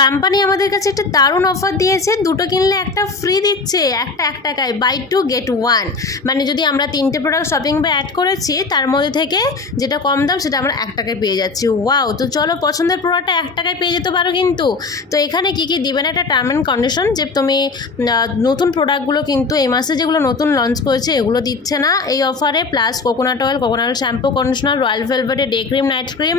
Company আমাদের কাছে একটা দারুণ অফার দিয়েছে, দুটো কিনলে একটা ফ্রি দিচ্ছে, একটা 1 টাকায়, বাই 2 get 1। মানে যদি আমরা 3টে প্রোডাক্ট শপিং বা অ্যাড করেছি তার মধ্যে থেকে যেটা কম দাম সেটা আমরা 1 টাকায় পেয়ে যাচ্ছি। ওয়াও! তো চলো পছন্দের প্রোডাক্টটা 1 টাকায় পেয়ে যেতে পারো কিন্তু। তো এখানে কী কী দিবেন, একটা টার্ম অ্যান্ড কন্ডিশন, যে তুমি নতুন প্রোডাক্টগুলো কিন্তু এই মাসে যেগুলো নতুন লঞ্চ করেছে এগুলো দিচ্ছে না এই অফারে, plus coconut oil, coconut shampoo, conditioner, royal ভেলভেটে day cream, night cream,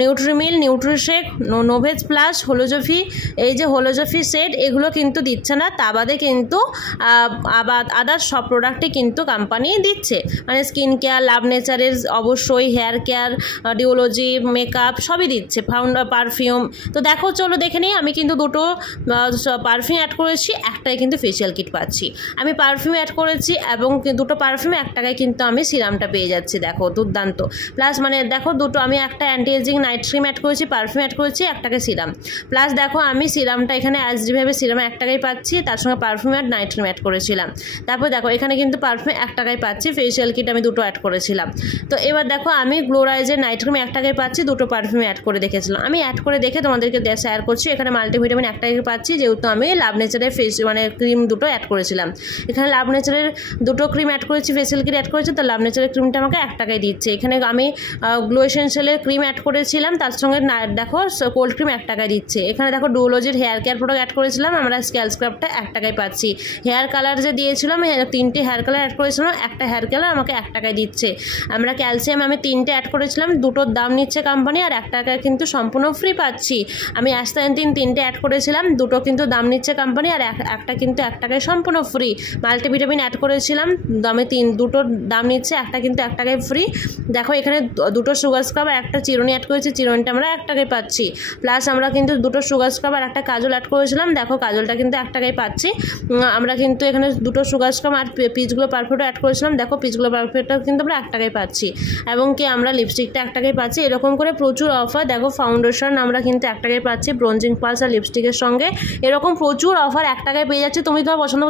Nutrimeal, Nutrishake, নোভেজ প্লাস, হোলোজফি, এই যে হোলোজফি সেট এগুলো কিন্তু দিচ্ছে না। তা বাদে কিন্তু আবার আদার্স সব প্রোডাক্টই কিন্তু কোম্পানি দিচ্ছে, মানে স্কিন কেয়ার, লাভ নেচারের অবশ্যই, হেয়ার কেয়ার, ডিওলজি, মেকআপ সবই দিচ্ছে, পারফিউম। তো দেখো চলো দেখে নিই। আমি কিন্তু দুটো পারফিউম অ্যাড করেছি, একটাই কিন্তু ফেশিয়াল কিট পাচ্ছি। আমি পারফিউম অ্যাড করেছি এবং দুটো পারফিউম 1 টাকায় কিন্তু আমি সিরামটা পেয়ে যাচ্ছি। দেখো দুর্দান্ত। প্লাস মানে দেখো দুটো আমি একটা anti aging night cream add করেছি, পারফিউম অ্যাড করেছি, 1 টাকায় সিরাম। প্লাস দেখো আমি সিরামটা এখানে যেভাবে সিরাম 1 টাকায় পাচ্ছি, তার সঙ্গে পারফিউম আর নাইট ক্রিম অ্যাড করেছিলাম। তারপর দেখো এখানে কিন্তু পারফিউম 1 টাকায় পাচ্ছি, ফেশিয়াল কিট আমি দুটো অ্যাড করেছিলাম। তো এবার দেখো আমি গ্লোরাইজের নাইট ক্রিম 1 টাকায় পাচ্ছি, দুটো পারফিউম অ্যাড করে দেখেছিলাম। আমি অ্যাড করে দেখে তোমাদেরকে শেয়ার করছি। এখানে মাল্টিভিটামিন 1 টাকায় পাচ্ছি, যেহেতু আমি লাভ নেচারের মানে ক্রিম দুটো অ্যাড করেছিলাম। এখানে লাভ নেচারের দুটো ক্রিম অ্যাড করেছি, ফেশিয়াল কিট অ্যাড করেছি, তো লাভ নেচারের ক্রিমটা আমাকে 1 টাকায় দিচ্ছে। এখানে আমি গ্লো এসেনশিয়ালের ক্রিম অ্যাড করেছিলাম, তার সঙ্গে দেখো কোল্ড ক্রিম 1 টাকায় দিচ্ছে। এখানে দেখো ডুওলজির হেয়ার কেয়ার প্রোডাক্ট অ্যাড করেছিলাম, আমরা স্ক্যাল্প স্ক্রাবটা 1 টাকায় পাচ্ছি। হেয়ার কালার যে দিয়েছিলাম, 3টে হেয়ার কালার অ্যাড করেছিলাম, একটা হেয়ার কালার আমাকে 1 টাকায় দিচ্ছে। আমরা ক্যালসিয়াম আমি 3টে অ্যাড করেছিলাম, দুটোর দাম নিচ্ছে কোম্পানি, আর 1 টাকায় কিন্তু সম্পূর্ণ ফ্রি পাচ্ছি। আমি অ্যাস্থাইনথিন 3টে অ্যাড করেছিলাম, দুটো কিন্তু দাম নিচ্ছে কোম্পানি, আর একটা কিন্তু 1 টাকায় সম্পূর্ণ ফ্রি। মাল্টিভিটামিন অ্যাড করেছিলাম, দামে দুটোর দাম নিচ্ছে, একটা কিন্তু 1 টাকায় ফ্রি। দেখো এখানে দুটো সুগার স্ক্রাব আর একটা চিরুনি অ্যাড করেছি, চিরুনিটা আমরা 1 টাকায় পাচ্ছি। প্লাস আমরা কিন্তু দুটো সুগার স্ক্রাব আর একটা কাজল অ্যাড করেছিলাম, দেখো কাজলটা কিন্তু 1 টাকায় পাচ্ছি। আমরা কিন্তু এখানে দুটো সুগার স্ক্রাব আর পিচগুলো পারফেক্টও অ্যাড করেছিলাম, দেখো পিচগুলো পারফেক্টটা কিন্তু আমরা 1 টাকায় পাচ্ছি। এবং কি আমরা লিপস্টিকটা 1 টাকায় পাচ্ছি। এরকম করে প্রচুর অফার। দেখো ফাউন্ডেশন আমরা কিন্তু 1 টাকায় পাচ্ছি, ব্রোঞ্জিং পালস আর লিপস্টিকের সঙ্গে এরকম প্রচুর অফার 1 টাকায় পেয়ে যাচ্ছে। তুমি তোমার পছন্দ